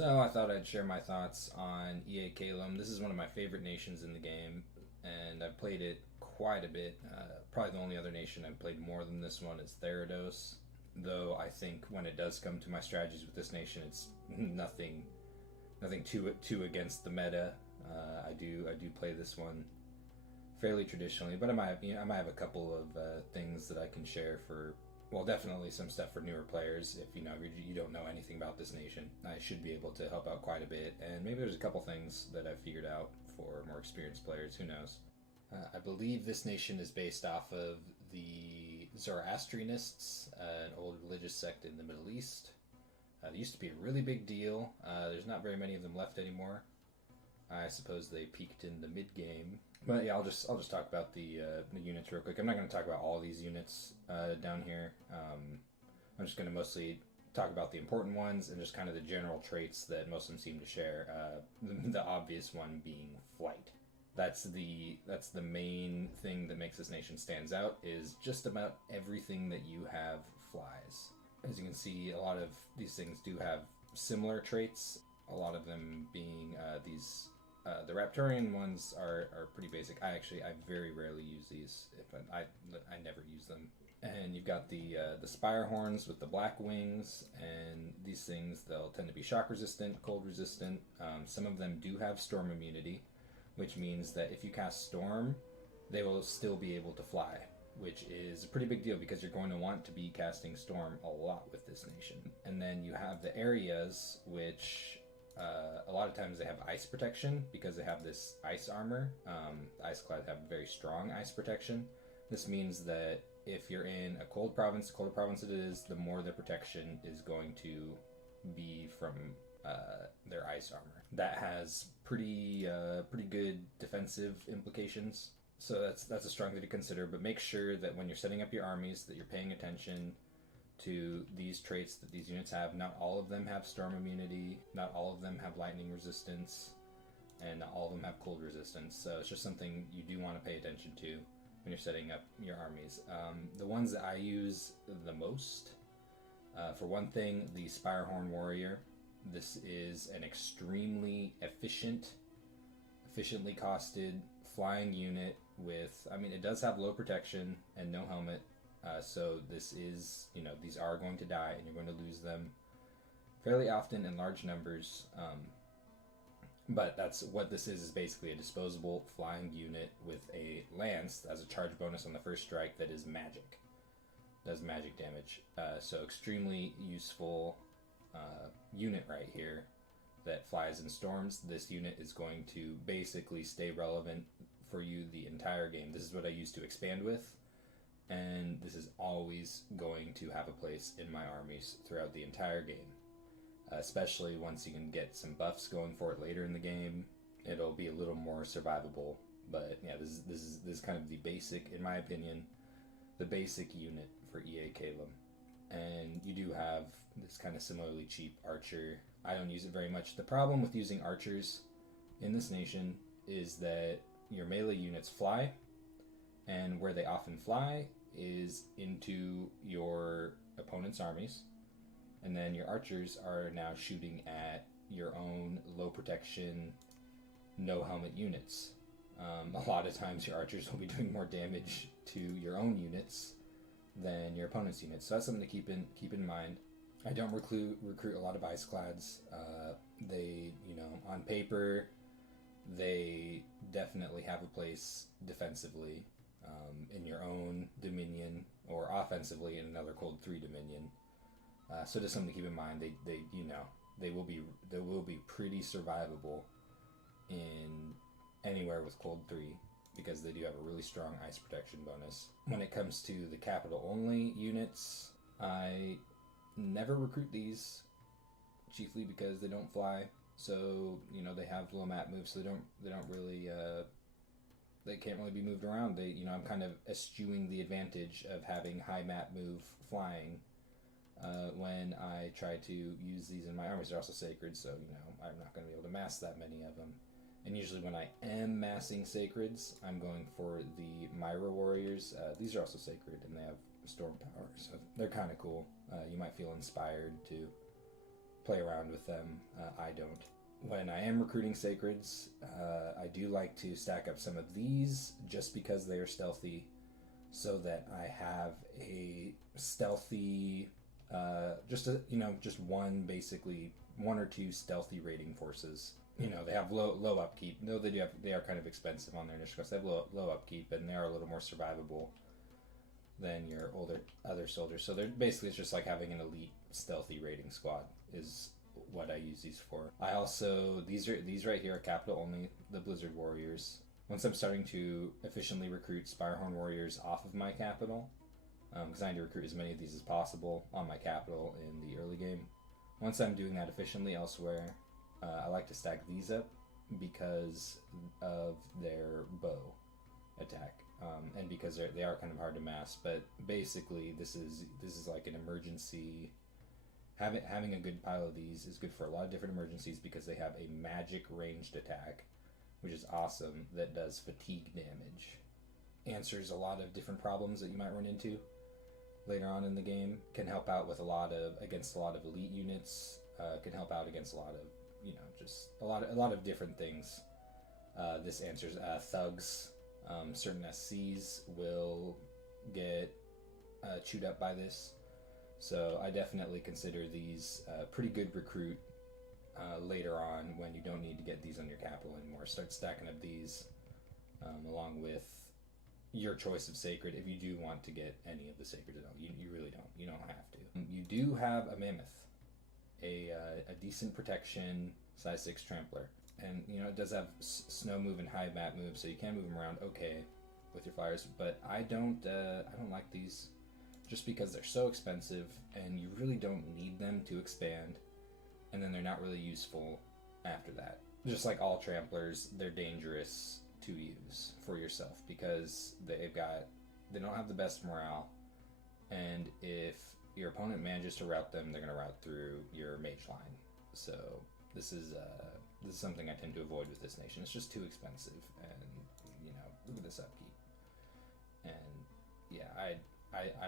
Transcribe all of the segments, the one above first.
So I thought I'd share my thoughts on EA Caelum. This is one of my favorite nations in the game, and I've played it quite a bit. Probably the only other nation I've played more than this one is Therados. Though I think when it does come to my strategies with this nation, it's nothing too against the meta. I do play this one fairly traditionally, but I might have a couple of things that I can share for. Well, definitely some stuff for newer players. If you don't know anything about this nation, I should be able to help out quite a bit. And maybe there's a couple things that I've figured out for more experienced players. Who knows? I believe this nation is based off of the Zoroastrianists, an old religious sect in the Middle East. They used to be a really big deal. There's not very many of them left anymore. I suppose they peaked in the mid game. But yeah, I'll just talk about the units real quick. I'm not going to talk about all these units down here. I'm just going to mostly talk about the important ones and just kind of the general traits that most of them seem to share. The obvious one being flight. That's the main thing that makes this nation stands out. Is just about everything that you have flies. As you can see, a lot of these things do have similar traits. A lot of them being these. The Raptorian ones are pretty basic. I very rarely use these. I never use them. And you've got the Spire horns with the black wings, and these things, they'll tend to be shock resistant, cold resistant. Some of them do have storm immunity, which means that if you cast storm, they will still be able to fly, which is a pretty big deal because you're going to want to be casting storm a lot with this nation. And then you have the areas, which a lot of times they have ice protection because they have this ice armor. The ice clad have very strong ice protection. This means that if you're in a cold province, the colder province it is, the more their protection is going to be from their ice armor. That has pretty good defensive implications. So that's a strong thing to consider. But make sure that when you're setting up your armies, that you're paying attention to these traits that these units have. Not all of them have storm immunity, not all of them have lightning resistance, and not all of them have cold resistance. So it's just something you do want to pay attention to when you're setting up your armies. The ones that I use the most, for one thing, the Spirehorn Warrior. This is an extremely efficiently costed flying unit with, it does have low protection and no helmet. So this is, these are going to die and you're going to lose them fairly often in large numbers. But that's what this is basically a disposable flying unit with a lance as a charge bonus on the first strike that is magic. Does magic damage. So extremely useful unit right here that flies in storms. This unit is going to basically stay relevant for you the entire game. This is what I used to expand with. And this is always going to have a place in my armies throughout the entire game. Especially once you can get some buffs going for it later in the game, it'll be a little more survivable. But yeah, this is kind of the basic, in my opinion, the basic unit for EA Caelum. And you do have this kind of similarly cheap archer. I don't use it very much. The problem with using archers in this nation is that your melee units fly, and where they often fly is into your opponent's armies, and then your archers are now shooting at your own low protection, no helmet units. A lot of times your archers will be doing more damage to your own units than your opponent's units, so that's something to keep in mind. I don't recruit a lot of ice clads. They, on paper, they definitely have a place defensively in your own dominion, or offensively in another cold 3 dominion. So just something to keep in mind. They will be pretty survivable in anywhere with cold 3 because they do have a really strong ice protection bonus. When it comes to the capital only units, I never recruit these, chiefly because they don't fly. So they have low map moves, so they don't really they can't really be moved around. I'm kind of eschewing the advantage of having high map move flying when I try to use these in my armies. They're also sacred, so I'm not going to be able to mass that many of them. And usually when I am massing sacreds, I'm going for the Myra Warriors. These are also sacred, and they have storm power, so they're kind of cool. You might feel inspired to play around with them. I don't. When I am recruiting Sacreds, I do like to stack up some of these just because they are stealthy, so that I have a stealthy, just one, basically one or two stealthy raiding forces. They have low upkeep. No, they are kind of expensive on their initial cost. They have low upkeep, and they are a little more survivable than your other soldiers. So they're basically, it's just like having an elite stealthy raiding squad is what I use these for. I also, these right here are capital only, the Blizzard Warriors. Once I'm starting to efficiently recruit Spirehorn Warriors off of my capital, because I need to recruit as many of these as possible on my capital in the early game. Once I'm doing that efficiently elsewhere, I like to stack these up because of their bow attack, and because they are kind of hard to mass. But basically, this is like an emergency. Having a good pile of these is good for a lot of different emergencies because they have a magic ranged attack, which is awesome, that does fatigue damage. Answers a lot of different problems that you might run into later on in the game. Can help out with against a lot of elite units. Can help out against a lot of just a lot of different things. This answers thugs. Certain SCs will get chewed up by this. So I definitely consider these pretty good recruit later on when you don't need to get these on your capital anymore. Start stacking up these along with your choice of sacred if you do want to get any of the sacred at all. You really don't. You don't have to. You do have a mammoth, a decent protection size 6 trampler, and it does have snow move and high bat move, so you can move them around okay with your flyers. But I don't like these. Just because they're so expensive and you really don't need them to expand, and then they're not really useful after that. Just like all tramplers, they're dangerous to use for yourself because they don't have the best morale, and if your opponent manages to route them, they're going to route through your mage line. So this is something I tend to avoid with this nation. It's just too expensive, and look at this upkeep. And yeah, I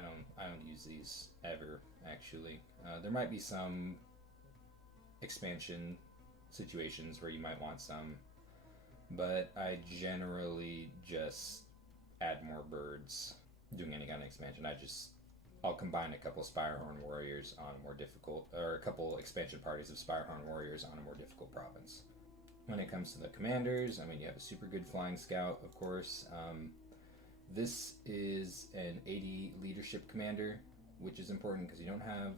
don't use these ever, actually. There might be some expansion situations where you might want some, but I generally just add more birds doing any kind of expansion. I'll combine a couple Spirehorn Warriors on a more difficult, or a couple expansion parties of Spirehorn Warriors on a more difficult province. When it comes to the commanders, you have a super good flying scout, of course. This is an 80 leadership commander, which is important because you don't have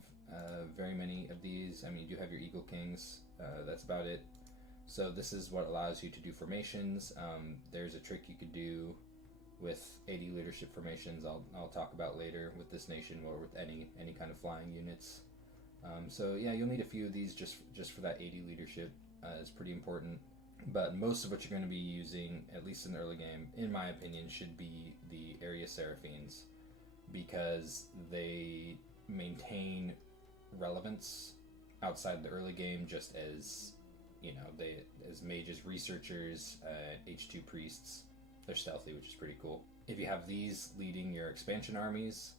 very many of these. You do have your Eagle Kings. That's about it. So this is what allows you to do formations. There's a trick you could do with 80 leadership formations I'll talk about later with this nation or with any kind of flying units. So yeah, you'll need a few of these just for that 80 leadership. Is pretty important. But most of what you're going to be using, at least in the early game, in my opinion, should be the Area Seraphines, because they maintain relevance outside the early game, just as as mages, researchers, H2 priests. They're stealthy, which is pretty cool. If you have these leading your expansion armies,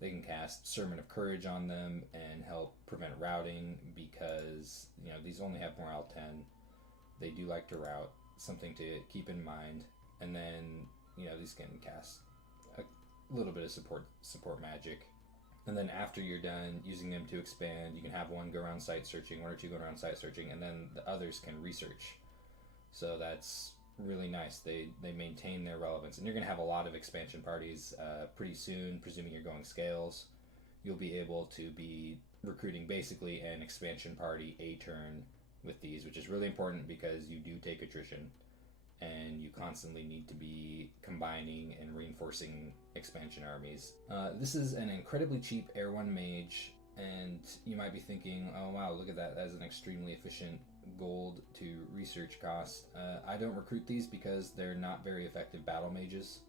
they can cast Sermon of Courage on them and help prevent routing, because these only have morale 10. They do like to route, something to keep in mind. And then, these can cast a little bit of support magic. And then after you're done using them to expand, you can have one go around site searching, one or two go around site searching, and then the others can research. So that's really nice. They maintain their relevance. And you're going to have a lot of expansion parties pretty soon, presuming you're going scales. You'll be able to be recruiting basically an expansion party a turn with these, which is really important because you do take attrition and you constantly need to be combining and reinforcing expansion armies. This is an incredibly cheap Air 1 mage, and you might be thinking, oh wow, look at that, that is an extremely efficient gold to research cost. I don't recruit these because they're not very effective battle mages,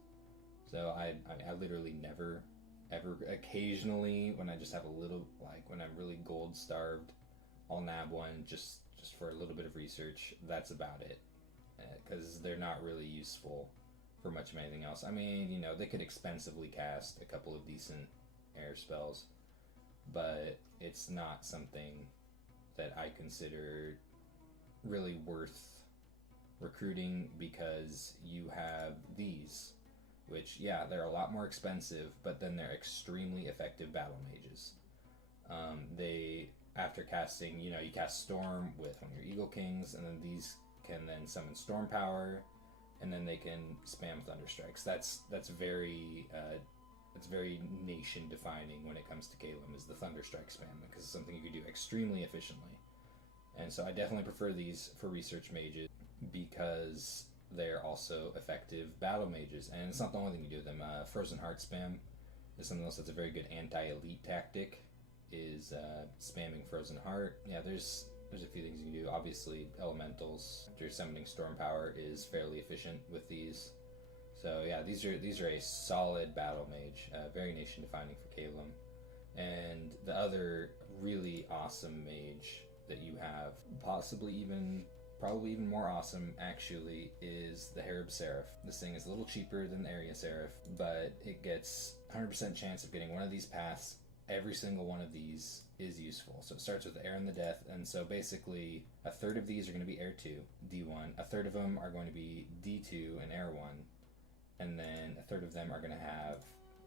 so I literally never ever. Occasionally, when I just have a little, like when I'm really gold starved, I'll nab one just for a little bit of research. That's about it, because they're not really useful for much of anything else. They could expensively cast a couple of decent air spells, but it's not something that I consider really worth recruiting, because you have these, which, yeah, they're a lot more expensive, but then they're extremely effective battle mages. They, after casting, you cast Storm with one of your Eagle Kings, and then these can then summon Storm Power, and then they can spam Thunder Strikes. That's very nation defining when it comes to Caelum, is the Thunder Strike spam, because it's something you can do extremely efficiently. And so I definitely prefer these for research mages, because they're also effective battle mages. And it's not the only thing you do with them. Frozen Heart spam is something else that's a very good anti-elite tactic, is spamming Frozen Heart. Yeah, there's a few things you can do. Obviously, elementals, after summoning Storm Power, is fairly efficient with these. So yeah, these are a solid battle mage, very nation defining for Caelum. And the other really awesome mage that you have, probably even more awesome actually, is the Harab Serif. This thing is a little cheaper than the Area Serif, but it gets 100% chance of getting one of these paths. Every single one of these is useful. So it starts with the Air and the Death, and so basically a third of these are going to be Air 2, D1, a third of them are going to be D2 and Air 1, and then a third of them are going to have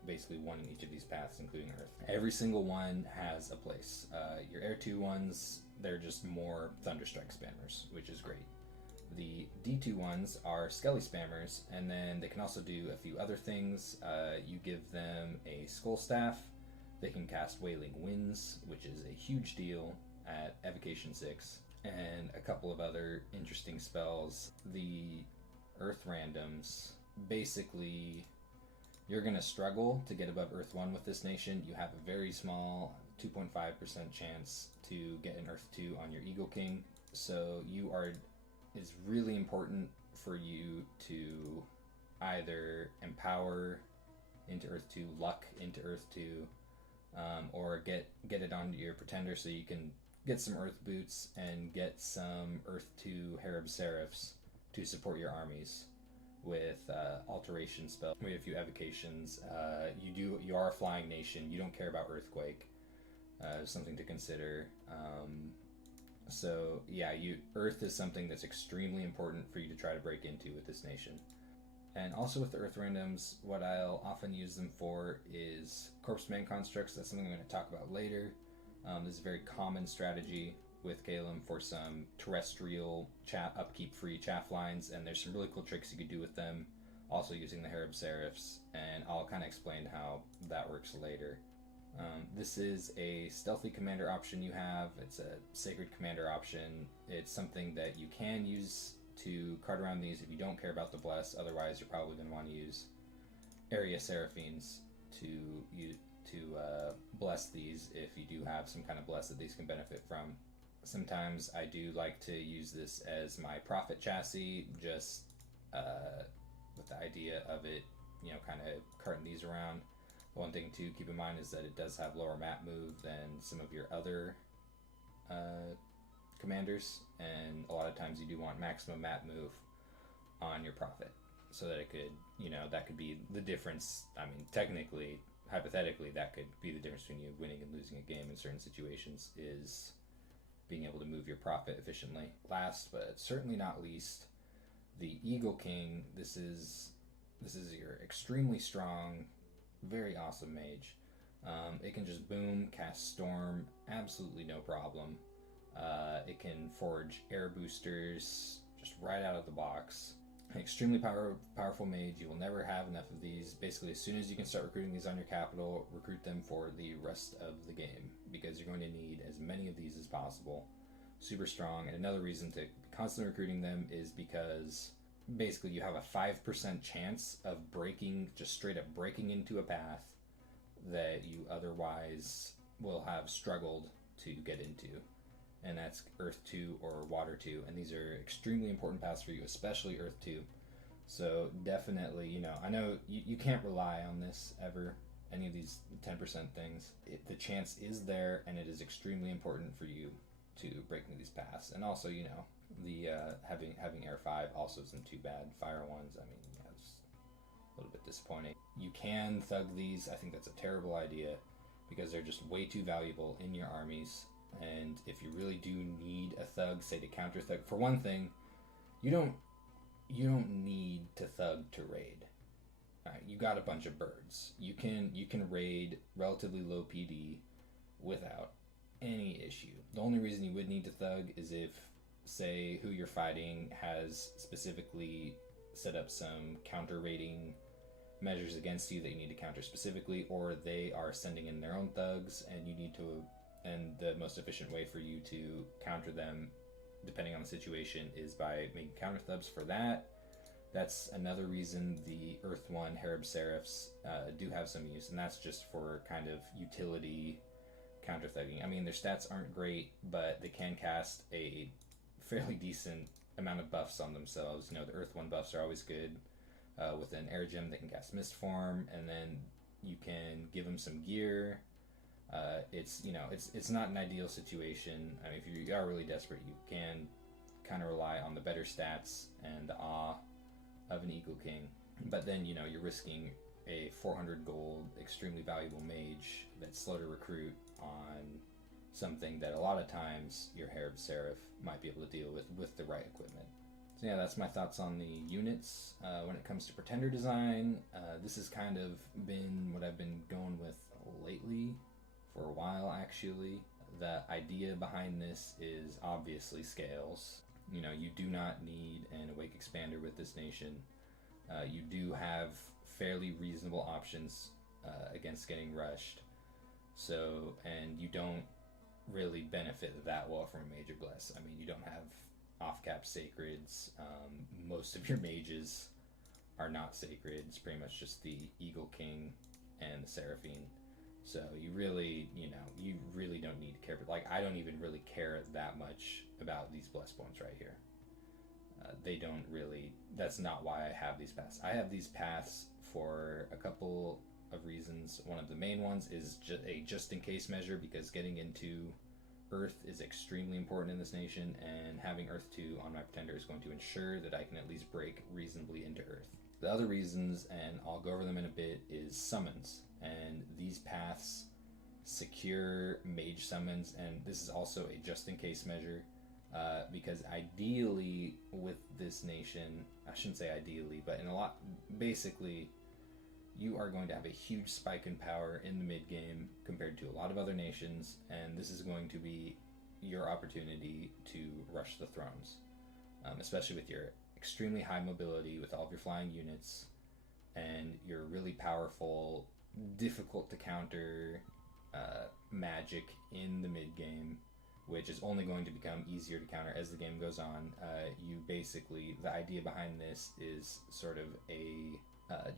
basically one in each of these paths, including Earth. Every single one has a place. Your Air 2 ones, they're just more Thunderstrike spammers, which is great. The D2 ones are Skelly spammers, and then they can also do a few other things. You give them a Skull Staff, they can cast Wailing Winds, which is a huge deal at Evocation 6, and a couple of other interesting spells. The Earth randoms, basically, you're going to struggle to get above Earth 1 with this nation. You have a very small 2.5% chance to get an Earth 2 on your Eagle King. So it's really important for you to either empower into Earth 2, luck into Earth 2, or get it onto your Pretender so you can get some Earth Boots and get some Earth 2 Harab Serifs to support your armies with alteration spell. We have a few evocations. You are a flying nation. You don't care about Earthquake. Something to consider. So yeah, Earth is something that's extremely important for you to try to break into with this nation. And also with the Earth randoms, what I'll often use them for is Corpse Man constructs. That's something I'm going to talk about later. This is a very common strategy with Caelum for some terrestrial upkeep free chaff lines, and there's some really cool tricks you could do with them, also using the Harab Serifs, and I'll kind of explain how that works later. This is a stealthy commander option you have. It's a sacred commander option. It's something that you can use to card around these if you don't care about the bless. Otherwise, you're probably going to want to use Area Seraphines to bless these if you do have some kind of bless that these can benefit from. Sometimes I do like to use this as my Prophet chassis, just with the idea of it, kind of carting these around. One thing to keep in mind is that it does have lower map move than some of your other commanders, and a lot of times you do want maximum map move on your Prophet, so that it could, that could be the difference. I mean, technically, hypothetically, that could be the difference between you winning and losing a game in certain situations, is being able to move your Prophet efficiently. Last, but certainly not least, the Eagle King. This is your extremely strong, very awesome mage. It can just boom, cast Storm, absolutely no problem. It can forge air boosters just right out of the box. An extremely powerful mage. You will never have enough of these. Basically, as soon as you can start recruiting these on your capital, recruit them for the rest of the game, because you're going to need as many of these as possible. Super strong. And another reason to constantly recruiting them is because basically you have a 5% chance of just straight up breaking into a path that you otherwise will have struggled to get into. And that's Earth 2 or Water 2. And these are extremely important paths for you, especially Earth 2. So definitely, I know you can't rely on this ever, any of these 10% things. The chance is there, and it is extremely important for you to break into these paths. And also, the having Air 5 also isn't too bad. Fire ones, I mean, it's a little bit disappointing. You can thug these. I think that's a terrible idea, because they're just way too valuable in your armies. And if you really do need a thug, say to counter thug, for one thing, you don't need to thug to raid. Right, you got a bunch of birds. You can raid relatively low PD without any issue. The only reason you would need to thug is if, say, who you're fighting has specifically set up some counter raiding measures against you that you need to counter specifically, or they are sending in their own thugs and you need to, and the most efficient way for you to counter them, depending on the situation, is by making counter thugs for that. That's another reason the Earth 1 Harab Serifs do have some use, and that's just for kind of utility counter thugging. I mean, their stats aren't great, but they can cast a fairly decent amount of buffs on themselves. You know, the Earth 1 buffs are always good. With an air gem, they can cast Mist Form, and then you can give them some gear. It's not an ideal situation. I mean, if you are really desperate, you can kind of rely on the better stats and the awe of an Eagle King. But then, you know, you're risking a 400 gold, extremely valuable mage that's slow to recruit on something that a lot of times your Harab Serif might be able to deal with the right equipment. So yeah, that's my thoughts on the units. When it comes to Pretender design, this has kind of been what I've been going with lately, for a while actually. The idea behind this is obviously scales. You know, you do not need an Awake Expander with this nation. You do have fairly reasonable options against getting rushed. So, and you don't really benefit that well from a Major Bless. I mean, you don't have off-cap sacreds. Most of your mages are not sacred. It's pretty much just the Eagle King and the Seraphine. So you really don't need to care. But like, I don't even really care that much about these bless points right here. They don't really. That's not why I have these paths. I have these paths for a couple of reasons. One of the main ones is just in case measure, because getting into Earth is extremely important in this nation, and having Earth 2 on my Pretender is going to ensure that I can at least break reasonably into Earth. The other reasons, and I'll go over them in a bit, is summons. And these paths secure mage summons, and this is also a just-in-case measure, because ideally with this nation, I shouldn't say ideally, but basically, you are going to have a huge spike in power in the mid-game compared to a lot of other nations, and this is going to be your opportunity to rush the thrones, especially with your extremely high mobility with all of your flying units, and your really powerful, difficult to counter magic in the mid-game, which is only going to become easier to counter as the game goes on. The idea behind this is sort of a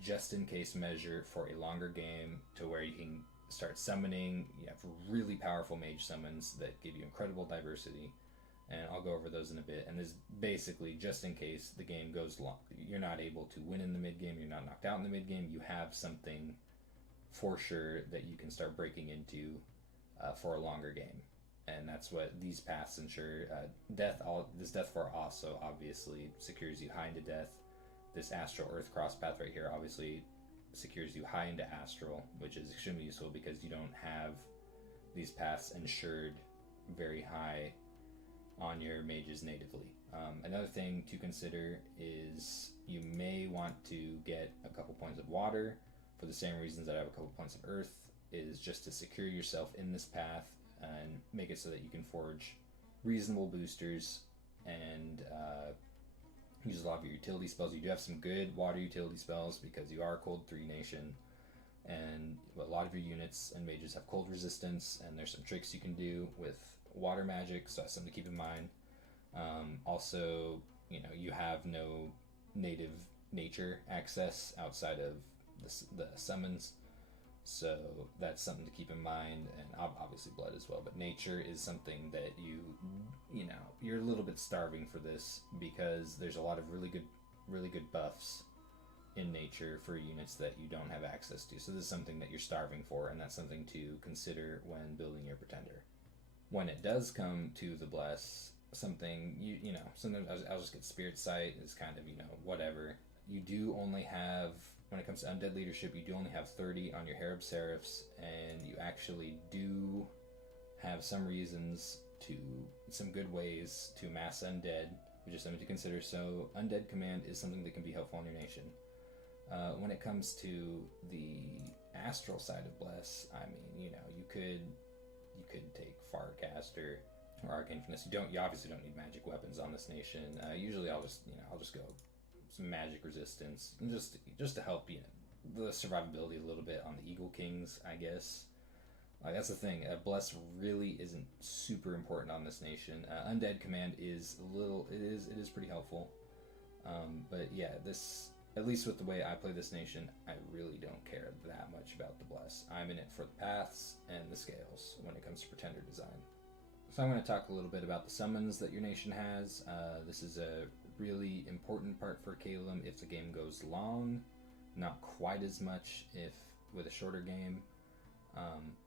just-in-case measure for a longer game, to where you can start summoning. You have really powerful mage summons that give you incredible diversity, and I'll go over those in a bit. And this basically just in case the game goes long, you're not able to win in the mid-game, you're not knocked out in the mid-game, you have something for sure that you can start breaking into for a longer game. And that's what these paths ensure. This Death 4 also obviously secures you high into Death. This Astral Earth Cross path right here obviously secures you high into Astral, which is extremely useful because you don't have these paths ensured very high on your mages natively. Another thing to consider is you may want to get a couple points of water for the same reasons that I have a couple points of earth, is just to secure yourself in this path and make it so that you can forge reasonable boosters and use a lot of your utility spells. You do have some good water utility spells because you are a cold 3 nation, and a lot of your units and mages have cold resistance, and there's some tricks you can do with water magic, so that's something to keep in mind. Also, you have no native nature access outside of the summons, so that's something to keep in mind, and obviously blood as well. But nature is something that you're a little bit starving for this, because there's a lot of really good buffs in nature for units that you don't have access to. So this is something that you're starving for, and that's something to consider when building your Pretender. When it does come to the bless, something sometimes I'll just get Spirit Sight is kind of whatever. You do only have, when it comes to undead leadership, you do only have 30 on your Harab Serifs, and you actually do have some reasons to, some good ways to mass undead, which is something to consider. So undead command is something that can be helpful in your nation. When it comes to the astral side of Bless, I mean, you could take Farcaster or Arcane Finesse. You obviously don't need magic weapons on this nation. Usually I'll just go some magic resistance, and just to help the survivability a little bit on the Eagle Kings, I guess. That's the thing. Bless really isn't super important on this nation. Undead command is it is pretty helpful. But yeah, at least with the way I play this nation, I really don't care that much about the Bless. I'm in it for the paths and the scales when it comes to Pretender design. So I'm going to talk a little bit about the summons that your nation has. This is a really important part for Caelum if the game goes long. Not quite as much if with a shorter game.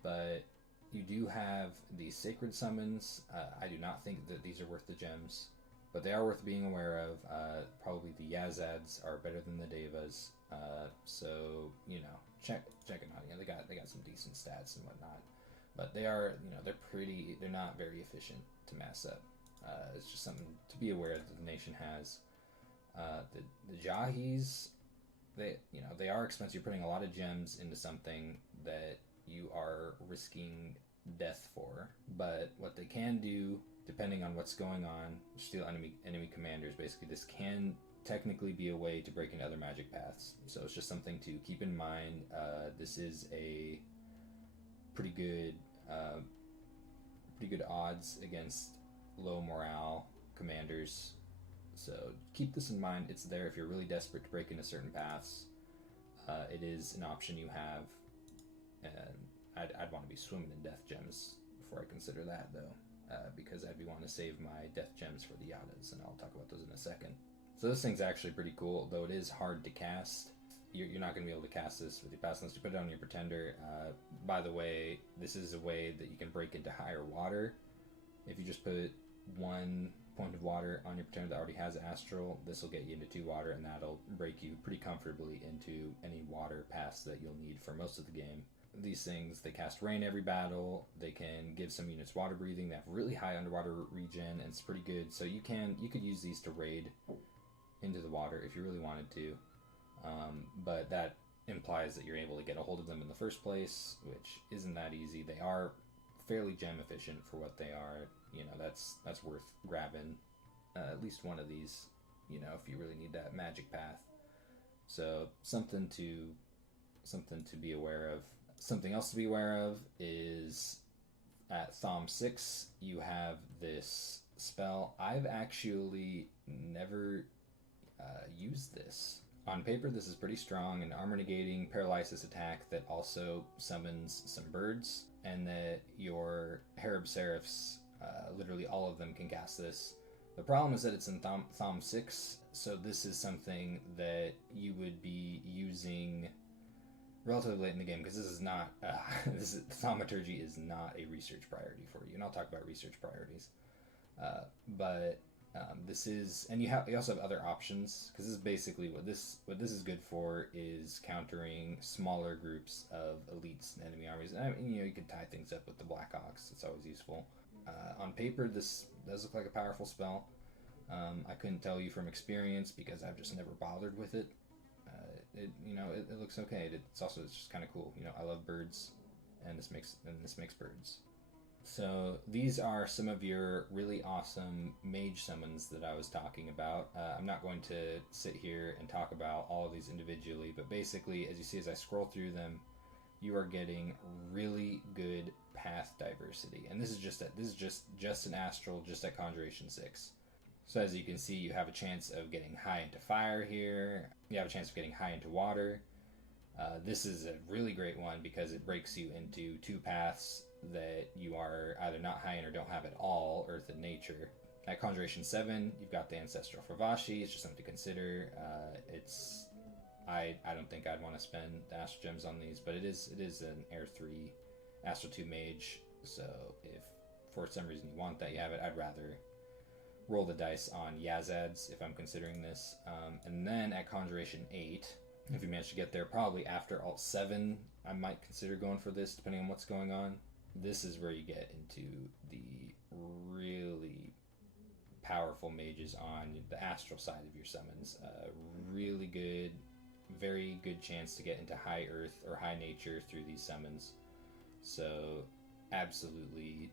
But you do have the sacred summons. I do not think that these are worth the gems, but they are worth being aware of. Probably the Yazads are better than the Devas. So check it out. They got some decent stats and whatnot. But they are, they're not very efficient to mass up. It's just something to be aware that the nation has. The Jahis, they are expensive. You're putting a lot of gems into something that you are risking death for. But what they can do, depending on what's going on, steal enemy commanders. Basically, this can technically be a way to break into other magic paths. So it's just something to keep in mind. This is a pretty good odds against low morale commanders. So keep this in mind. It's there if you're really desperate to break into certain paths. It is an option you have, and I'd want to be swimming in death gems before I consider that, though, because I'd be wanting to save my death gems for the Yadas, and I'll talk about those in a second. So this thing's actually pretty cool, though it is hard to cast. You're not going to be able to cast this with your pass unless you put it on your Pretender. By the way, this is a way that you can break into higher water. If you just put 1 point of water on your Pretender that already has Astral, this will get you into 2 water, and that'll break you pretty comfortably into any water pass that you'll need for most of the game. These things, they cast Rain every battle. They can give some units water breathing. They have really high underwater regen, and it's pretty good. So you could use these to raid into the water if you really wanted to. But that implies that you're able to get a hold of them in the first place, which isn't that easy. They are fairly gem efficient for what they are. That's worth grabbing at least one of these, if you really need that magic path. So something to be aware of. Something else to be aware of is at Thom 6 you have this spell. I've actually never used this. On paper, this is pretty strong, an armor-negating paralysis attack that also summons some birds, and that your Harab Serifs, literally all of them can cast this. The problem is that it's in Thom 6, so this is something that you would be using relatively late in the game, because this is not, Thaumaturgy is not a research priority for you, and I'll talk about research priorities. This is, and you also have other options, because this is basically what this is good for is countering smaller groups of elites and enemy armies. You can tie things up with the Black Ox. It's always useful. On paper, this does look like a powerful spell. I couldn't tell you from experience because I've just never bothered with it. It looks okay. It's just kind of cool. I love birds, and this makes birds. So these are some of your really awesome mage summons that I was talking about. I'm not going to sit here and talk about all of these individually, but basically, as you see as I scroll through them, you are getting really good path diversity. And this is just an astral, just at Conjuration 6. So as you can see, you have a chance of getting high into fire here. You have a chance of getting high into water. This is a really great one because it breaks you into 2 paths that you are either not high in or don't have at all, Earth and Nature. At Conjuration 7, you've got the Ancestral Fravashi. It's just something to consider. I don't think I'd want to spend the Astral Gems on these, but it is an Air 3 Astral 2 Mage, so if for some reason you want that, you have it. I'd rather roll the dice on Yazads if I'm considering this. And then at Conjuration 8, if you manage to get there, probably after Alt 7, I might consider going for this, depending on what's going on. this is where you get into the really powerful mages on the astral side of your summons. Really good, very good chance to get into high earth or high nature through these summons. So absolutely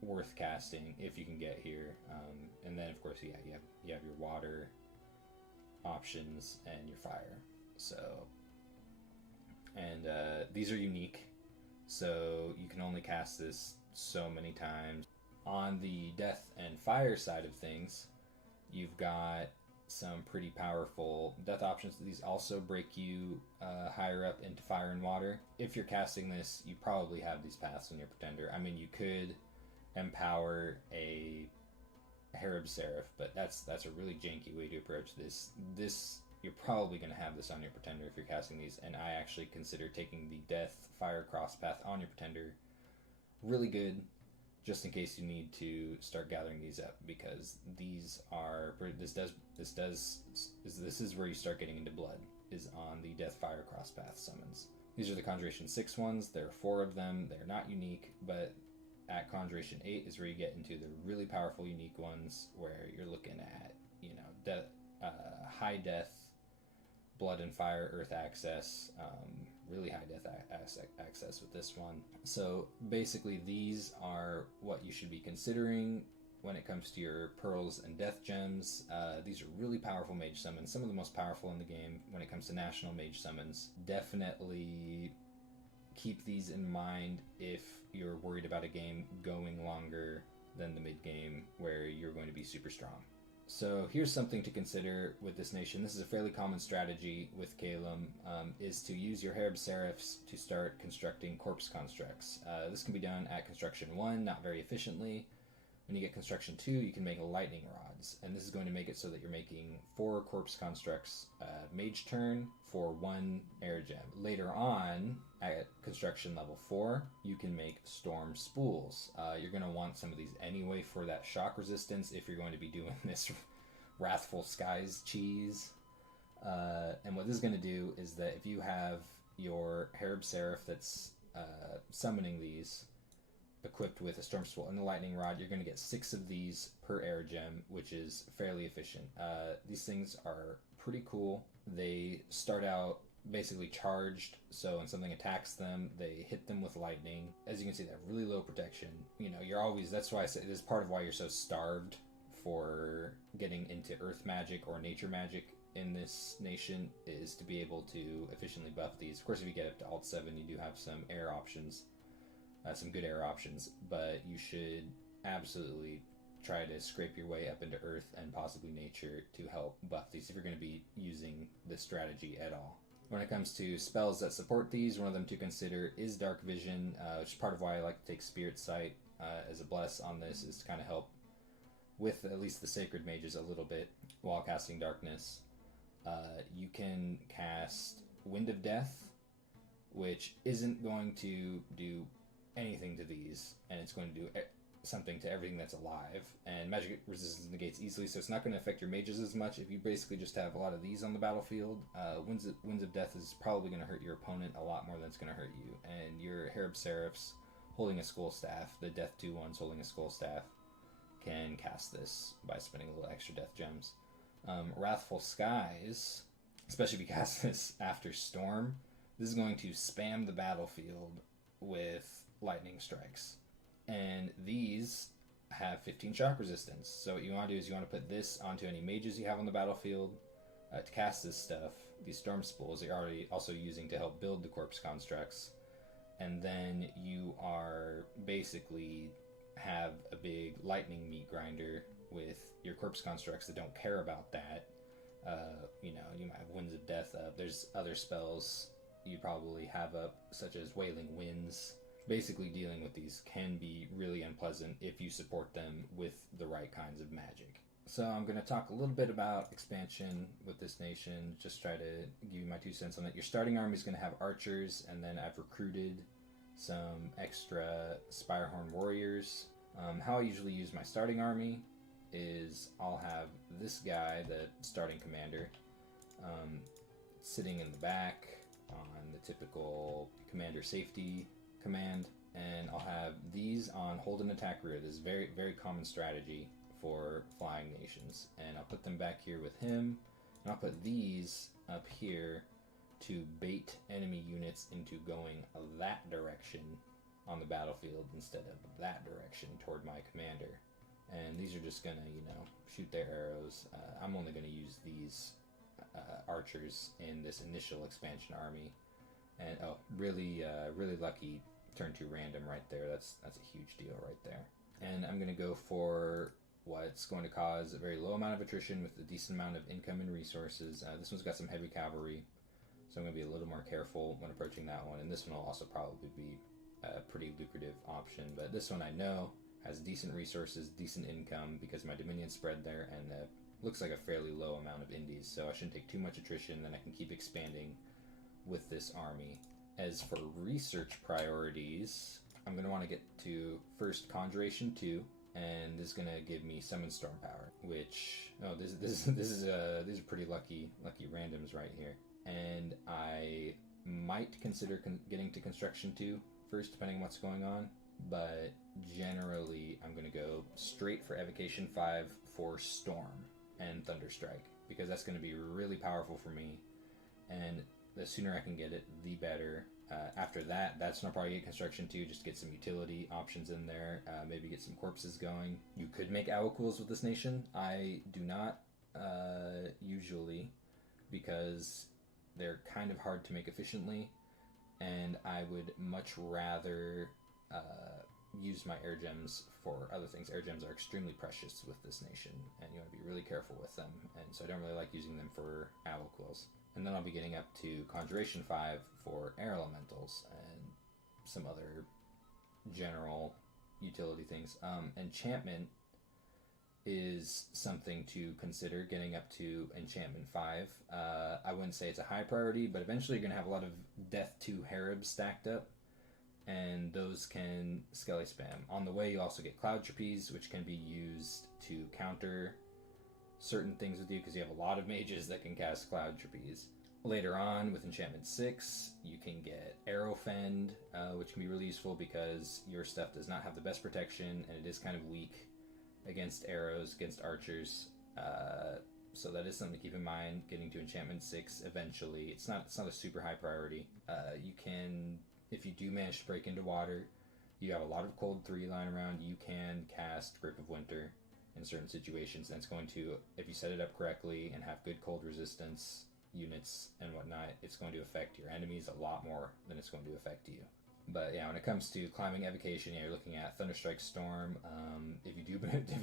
worth casting if you can get here. And then of course, yeah, you have your water options and your fire. So, and these are unique, so you can only cast this so many times. On the death and fire side of things, you've got some pretty powerful death options. These also break you higher up into fire and water. If you're casting this, you probably have these paths on your pretender. I mean, you could empower a Harab Serif, but that's a really janky way to approach this. You're probably going to have this on your pretender if you're casting these, and I actually consider taking the death fire cross path on your pretender really good, just in case you need to start gathering these up, because these are this is where you start getting into blood, is on the death fire cross path summons. These are the Conjuration 6 ones. There are 4 of them. They're not unique, but at Conjuration 8 is where you get into the really powerful unique ones, where you're looking at, you know, high death, blood and fire, earth access, really high death access with this one. So basically these are what you should be considering when it comes to your pearls and death gems. These are really powerful mage summons, some of the most powerful in the game when it comes to national mage summons. Definitely keep these in mind if you're worried about a game going longer than the mid game where you're going to be super strong. So here's something to consider with this nation. This is a fairly common strategy with Caelum, is to use your Harab Serifs to start constructing corpse constructs. This can be done at construction 1, not very efficiently. When you get construction 2, you can make lightning rods, and this is going to make it so that you're making 4 corpse constructs mage turn for 1 air gem. Later on, at construction level 4, you can make storm spools. You're going to want some of these anyway for that shock resistance if you're going to be doing this Wrathful Skies cheese. And what this is going to do is that if you have your Harab Serif that's summoning these, equipped with a storm spool and the lightning rod, you're going to get 6 of these per air gem, which is fairly efficient. These things are pretty cool. They start out basically charged, so when something attacks them, they hit them with lightning. As you can see, they have really low protection. You know, you're always, that's why I say this is part of why you're so starved for getting into earth magic or nature magic in this nation, is to be able to efficiently buff these. Of course, if you get up to alt 7, you do have some air options. Some good air options, but you should absolutely try to scrape your way up into earth and possibly nature to help buff these if you're going to be using this strategy at all. When it comes to spells that support these, one of them to consider is Dark Vision, which is part of why I like to take Spirit Sight as a bless on this, is to kind of help with at least the Sacred Mages a little bit while casting Darkness. You can cast Wind of Death, which isn't going to do anything to these, and it's going to do something to everything that's alive, and magic resistance negates easily, so it's not going to affect your mages as much if you basically just have a lot of these on the battlefield. Winds of Death is probably going to hurt your opponent a lot more than it's going to hurt you, and your Harab Serifs holding a Skull Staff, the Death 2 ones holding a Skull Staff, can cast this by spending a little extra death gems. Wrathful Skies, especially if you cast this after Storm, this is going to spam the battlefield with lightning strikes, and these have 15 shock resistance. So what you want to do is you want to put this onto any mages you have on the battlefield to cast this stuff. These storm spools you're already also using to help build the corpse constructs, and then you are basically have a big lightning meat grinder with your corpse constructs that don't care about that. You know, you might have Winds of Death up. There's other spells you probably have up, such as Wailing Winds. Basically, dealing with these can be really unpleasant if you support them with the right kinds of magic. So I'm going to talk a little bit about expansion with this nation, just try to give you my 2 cents on it. Your starting army is going to have archers, and then I've recruited some extra Spirehorn warriors. How I usually use my starting army is I'll have this guy, the starting commander, sitting in the back on the typical commander safety command, and I'll have these on hold and attack rear. This is very, very common strategy for flying nations. And I'll put them back here with him, and I'll put these up here to bait enemy units into going that direction on the battlefield instead of that direction toward my commander. And these are just gonna, shoot their arrows. I'm only gonna use these archers in this initial expansion army. And really lucky turn 2 random right there. That's a huge deal right there. And I'm gonna go for what's going to cause a very low amount of attrition with a decent amount of income and resources. This one's got some heavy cavalry, so I'm going to be a little more careful when approaching that one. And this one will also probably be a pretty lucrative option. But this one I know has decent resources, decent income, because my Dominion spread there, and looks like a fairly low amount of indies. So I shouldn't take too much attrition, then I can keep expanding with this army. As for research priorities, I'm going to want to get to first Conjuration 2, and this is going to give me Summon Storm Power, which, these are pretty lucky randoms right here. And I might consider getting to Construction 2 first, depending on what's going on, but generally I'm going to go straight for Evocation 5 for Storm and Thunderstrike, because that's going to be really powerful for me, and the sooner I can get it, the better. After that's when I'll probably get Construction 2, just to get some utility options in there, maybe get some corpses going. You could make Awakools with this nation. I do not usually, because they're kind of hard to make efficiently, and I would much rather use my air gems for other things. Air gems are extremely precious with this nation, and you want to be really careful with them, and so I don't really like using them for Awakools. And then I'll be getting up to Conjuration 5 for air elementals and some other general utility things. Enchantment is something to consider, getting up to Enchantment 5. I wouldn't say it's a high priority, but eventually you're going to have a lot of Death 2 Harab stacked up, and those can Skelly spam. On the way, you also get Cloud Trapeze, which can be used to counter certain things with you, because you have a lot of mages that can cast Cloud Trapeze. Later on, with Enchantment 6, you can get Arrow Fend, which can be really useful because your stuff does not have the best protection, and it is kind of weak against arrows, against archers. So that is something to keep in mind, getting to Enchantment 6 eventually. It's not a super high priority. You can, if you do manage to break into water, you have a lot of Cold 3 lying around, you can cast Grip of Winter in certain situations, and it's going to, if you set it up correctly and have good cold resistance units and whatnot, it's going to affect your enemies a lot more than it's going to affect you. But yeah, when it comes to climbing Evocation, you're looking at Thunderstrike Storm. If you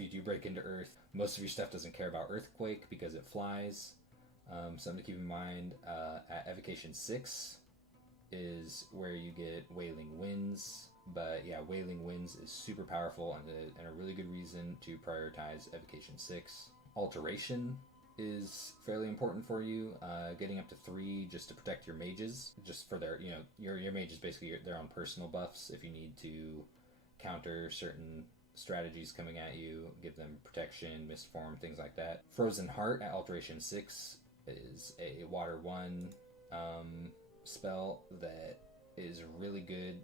do break into Earth, most of your stuff doesn't care about Earthquake because it flies. Something to keep in mind, at Evocation 6 is where you get Wailing Winds. But yeah, Wailing Winds is super powerful and a really good reason to prioritize Evocation 6. Alteration is fairly important for you, getting up to 3 just to protect your mages, just for their, your mages basically their own personal buffs. If you need to counter certain strategies coming at you, give them protection, misform, things like that. Frozen Heart at Alteration 6 is a Water 1 spell that is really good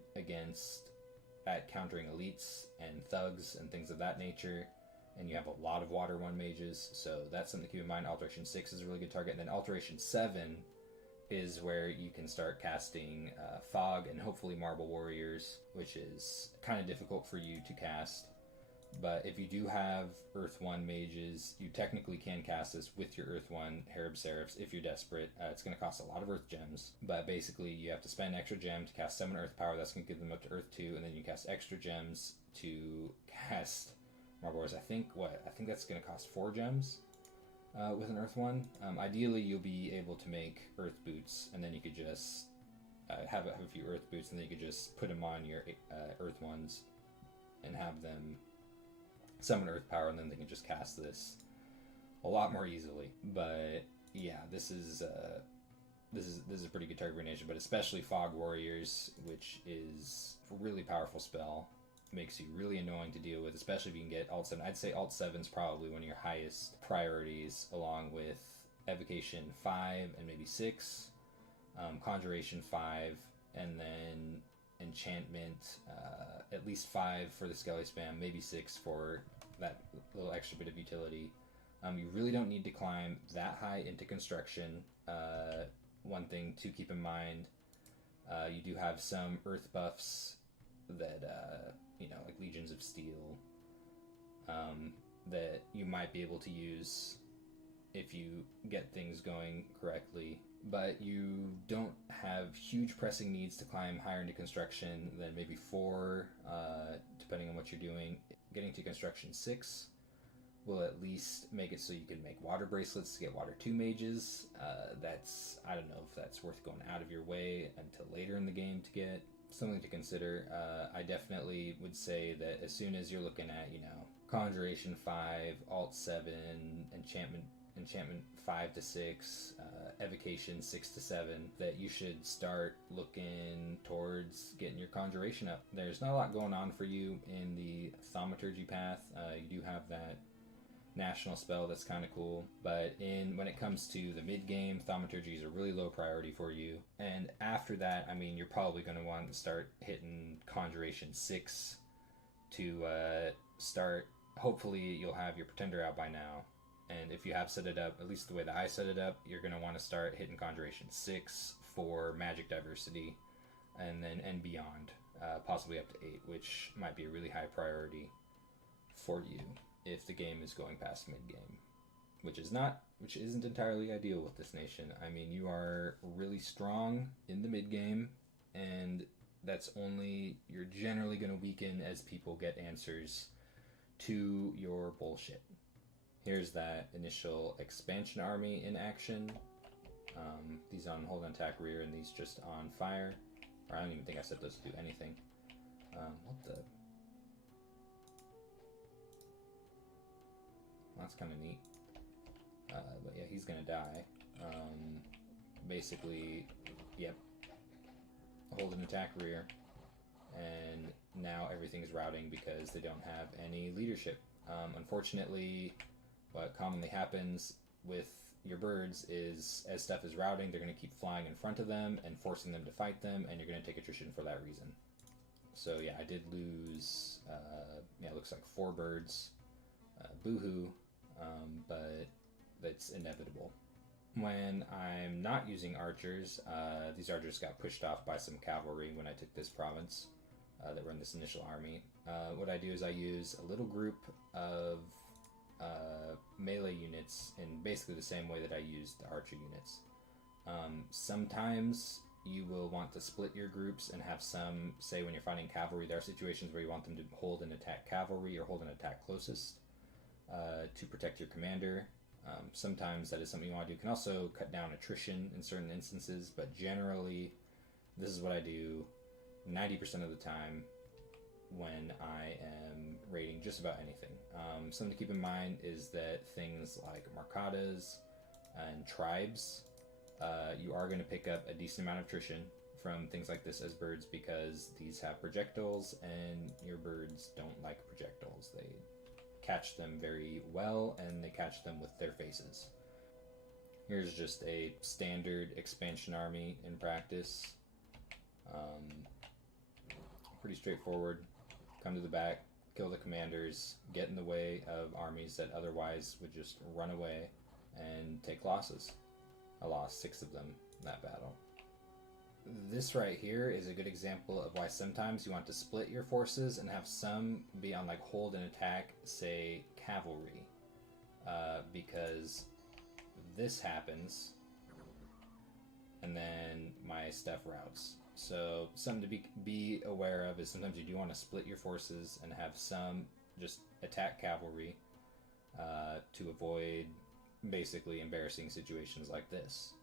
at countering elites and thugs and things of that nature, and you have a lot of Water 1 mages, so that's something to keep in mind. Alteration 6 is a really good target, and then Alteration 7 is where you can start casting Fog and hopefully Marble Warriors, which is kind of difficult for you to cast. But if you do have Earth 1 mages, you technically can cast this with your Earth 1 Harab Serifs if you're desperate. It's going to cost a lot of Earth Gems, but basically you have to spend extra gem to cast Summon Earth Power. That's going to give them up to Earth 2, and then you cast extra gems to cast Marble Warriors. I think that's going to cost 4 gems with an Earth 1. Ideally, you'll be able to make Earth Boots, and then you could just have a few Earth Boots, and then you could just put them on your Earth 1s and have them summon Earth Power, and then they can just cast this a lot more easily. But yeah, this is a pretty good target for nation, but especially Fog Warriors, which is a really powerful spell. Makes you really annoying to deal with, especially if you can get Alt 7. I'd say Alt 7 is probably one of your highest priorities, along with Evocation 5 and maybe 6, Conjuration 5, and then enchantment, at least 5 for the Skelly Spam, maybe 6 for that little extra bit of utility. You really don't need to climb that high into construction. One thing to keep in mind, you do have some earth buffs that, like Legions of Steel, that you might be able to use if you get things going correctly. But you don't have huge pressing needs to climb higher into construction than maybe 4, depending on what you're doing. Getting to construction 6 will at least make it so you can make water bracelets to get water 2 mages. I don't know if that's worth going out of your way until later in the game to get. Something to consider. I definitely would say that as soon as you're looking at, Conjuration 5, Alt 7, Enchantment 5 to 6, Evocation 6 to 7, that you should start looking towards getting your Conjuration up. There's not a lot going on for you in the Thaumaturgy path. You do have that national spell that's kind of cool, but when it comes to the mid-game, Thaumaturgy is a really low priority for you. And after that, you're probably going to want to start hitting Conjuration 6 to start. Hopefully you'll have your Pretender out by now. And if you have set it up, at least the way that I set it up, you're going to want to start hitting Conjuration 6 for magic diversity, and beyond, possibly up to 8, which might be a really high priority for you if the game is going past mid-game, which isn't entirely ideal with this nation. You are really strong in the mid-game, and you're generally going to weaken as people get answers to your bullshit. Here's that initial expansion army in action. These on hold and attack rear, and these just on fire. Or I don't even think I set those to do anything. That's kind of neat. But yeah, he's gonna die. Basically, yep. Hold and attack rear. And now everything's routing because they don't have any leadership. Unfortunately, what commonly happens with your birds is, as stuff is routing, they're going to keep flying in front of them and forcing them to fight them, and you're going to take attrition for that reason. So yeah, I did lose, it looks like 4 birds. Boo-hoo, but that's inevitable. When I'm not using archers, these archers got pushed off by some cavalry when I took this province that were in this initial army. What I do is I use a little group of melee units in basically the same way that I used the archer units. Sometimes you will want to split your groups and have some, say when you're fighting cavalry, there are situations where you want them to hold and attack cavalry or hold and attack closest to protect your commander. Sometimes that is something you want to do. You can also cut down attrition in certain instances, but generally this is what I do 90% of the time when I am raiding just about anything. Something to keep in mind is that things like Marcadas and Tribes, you are going to pick up a decent amount of attrition from things like this as birds, because these have projectiles and your birds don't like projectiles. They catch them very well, and they catch them with their faces. Here's just a standard expansion army in practice. Pretty straightforward. Come to the back, kill the commanders, get in the way of armies that otherwise would just run away, and take losses. I lost 6 of them in that battle. This right here is a good example of why sometimes you want to split your forces and have some be on like hold and attack, say cavalry, because this happens and then my stuff routes. So something to be aware of is sometimes you do want to split your forces and have some just attack cavalry to avoid basically embarrassing situations like this.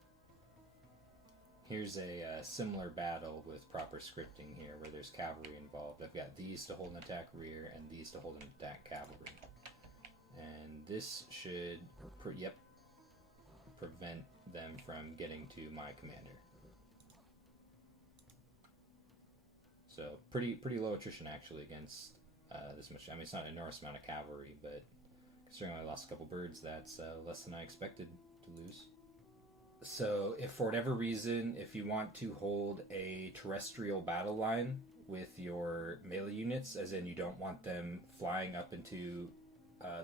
Here's a similar battle with proper scripting here where there's cavalry involved. I've got these to hold and attack rear and these to hold and attack cavalry. And this should prevent them from getting to my commander. So pretty low attrition actually against this much. I mean, it's not an enormous amount of cavalry, but considering I lost a couple birds, that's less than I expected to lose. So if for whatever reason, if you want to hold a terrestrial battle line, with your melee units, as in you don't want them flying up into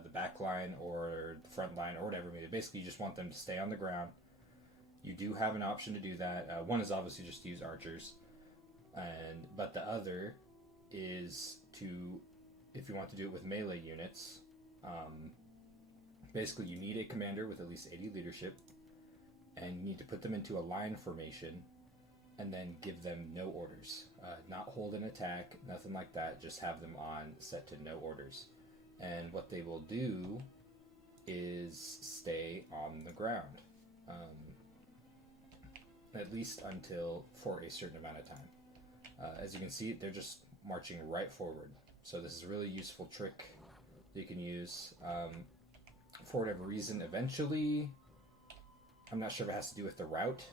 the back line or the front line or whatever. Basically, you just want them to stay on the ground. You do have an option to do that. One is obviously just to use archers, but the other is to, if you want to do it with melee units, basically you need a commander with at least 80 leadership, and you need to put them into a line formation and then give them no orders. Not hold an attack, nothing like that, just have them on set to no orders. And what they will do is stay on the ground. At least until for a certain amount of time. As you can see, they're just marching right forward. So this is a really useful trick that you can use. For whatever reason, eventually, I'm not sure if it has to do with the route,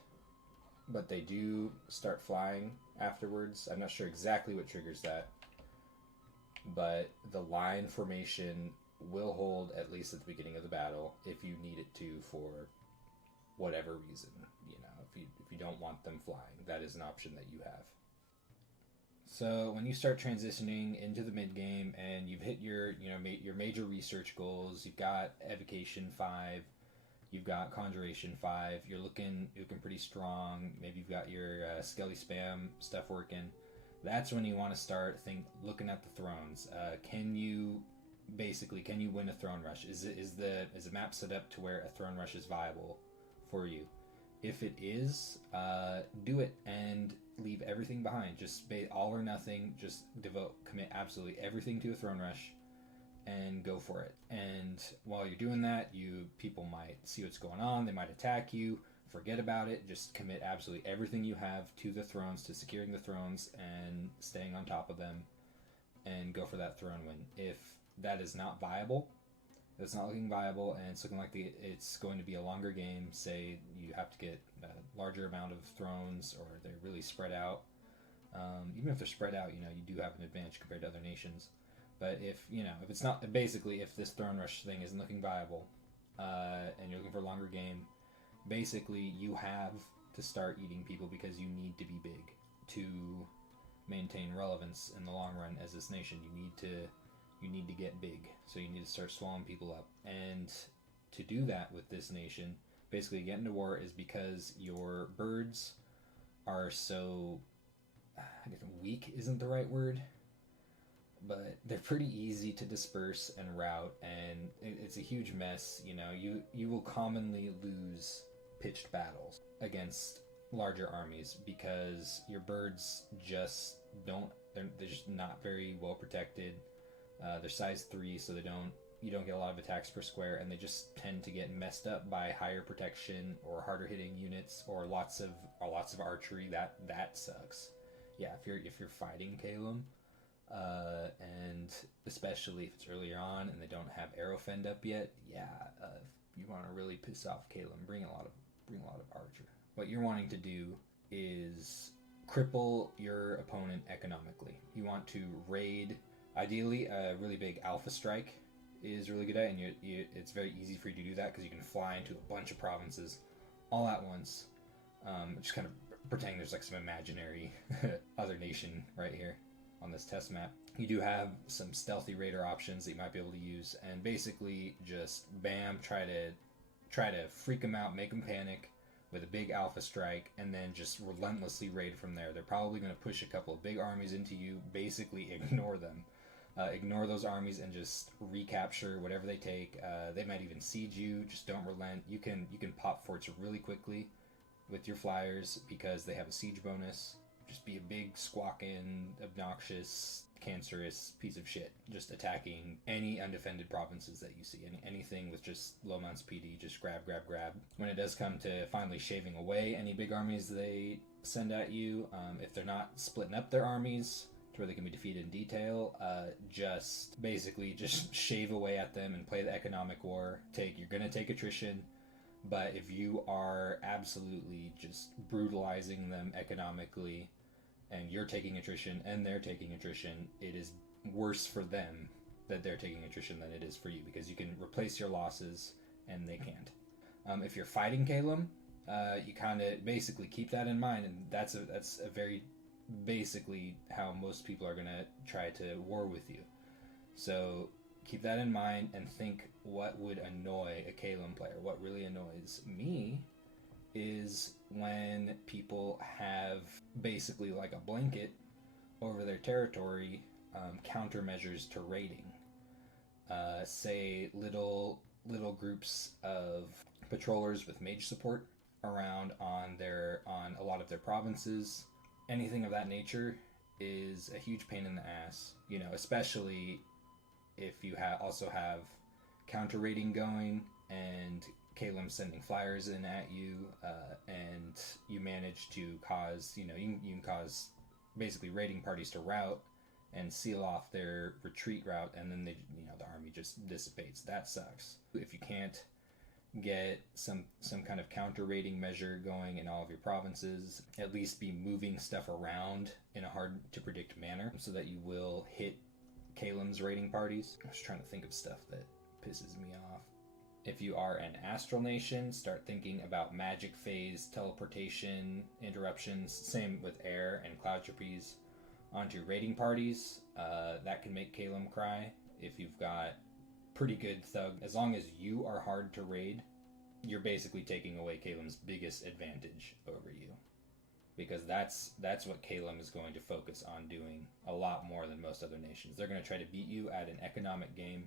but they do start flying afterwards. I'm not sure exactly what triggers that, but the line formation will hold at least at the beginning of the battle if you need it to for whatever reason. If you don't want them flying, that is an option that you have. So when you start transitioning into the mid game and you've hit your major research goals, you've got Evocation 5, you've got Conjuration 5, you're looking pretty strong. Maybe you've got your Skelly Spam stuff working. That's when you want to start looking at the thrones. Can you win a throne rush? Is the map set up to where a throne rush is viable for you? If it is, do it and leave everything behind. Just all or nothing. Just commit absolutely everything to a throne rush and go for it. And while you're doing that, people might see what's going on. They might attack you. Forget about it. Just commit absolutely everything you have to the thrones, to securing the thrones and staying on top of them, and go for that throne win. If that is not viable, it's not looking viable, and it's looking like it's going to be a longer game. Say you have to get a larger amount of thrones, or they're really spread out. Even if they're spread out, you do have an advantage compared to other nations. But if it's not, basically, if this throne rush thing isn't looking viable, and you're looking for a longer game, basically you have to start eating people, because you need to be big to maintain relevance in the long run as this nation. You need to get big, so you need to start swallowing people up. And to do that with this nation, basically get into war, is because your birds are so, I guess weak isn't the right word, but they're pretty easy to disperse and route, and it's a huge mess. You will commonly lose pitched battles against larger armies because your birds just they're just not very well protected. They're size 3, so you don't get a lot of attacks per square, and they just tend to get messed up by higher protection or harder hitting units or lots of archery. That sucks. Yeah, if you're fighting Caelum, and especially if it's earlier on and they don't have arrow fend up yet, if you want to really piss off Caelum, bring a lot of archer. What you're wanting to do is cripple your opponent economically. You want to raid. Ideally, a really big alpha strike is really good at, and it's very easy for you to do that because you can fly into a bunch of provinces all at once. Just kind of pretending there's like some imaginary other nation right here on this test map. You do have some stealthy raider options that you might be able to use, and basically just bam, try to freak them out, make them panic with a big alpha strike, and then just relentlessly raid from there. They're probably going to push a couple of big armies into you. Basically ignore them. Ignore those armies and just recapture whatever they take. They might even siege you. Just don't relent. You can pop forts really quickly with your flyers because they have a siege bonus. Just be a big, squawking, obnoxious, cancerous piece of shit, just attacking any undefended provinces that you see. Anything with just low amounts of PD, just grab. When it does come to finally shaving away any big armies they send at you, if they're not splitting up their armies to where they can be defeated in detail, just shave away at them and play the economic war. You're going to take attrition, but if you are absolutely just brutalizing them economically, and you're taking attrition and they're taking attrition, it is worse for them that they're taking attrition than it is for you, because you can replace your losses and they can't. If you're fighting Caelum, you kind of basically keep that in mind, and that's a very basically how most people are going to try to war with you. So keep that in mind and think what would annoy a Caelum player. What really annoys me is when people have basically like a blanket over their territory, countermeasures to raiding. Say little groups of patrollers with mage support around on a lot of their provinces. Anything of that nature is a huge pain in the ass, especially if you also have counter raiding going and Caelum sending flyers in at you, and you manage to cause, you can cause basically raiding parties to rout and seal off their retreat route, and then the army just dissipates. That sucks. If you can't get some kind of counter raiding measure going in all of your provinces, at least be moving stuff around in a hard to predict manner so that you will hit Caelum's raiding parties. I was trying to think of stuff that pisses me off. If you are an astral nation, start thinking about magic phase, teleportation, interruptions, same with air and cloud trapeze onto your raiding parties. That can make Caelum cry. If you've got pretty good thug, as long as you are hard to raid, you're basically taking away Caelum's biggest advantage over you. Because that's what Caelum is going to focus on doing a lot more than most other nations. They're going to try to beat you at an economic game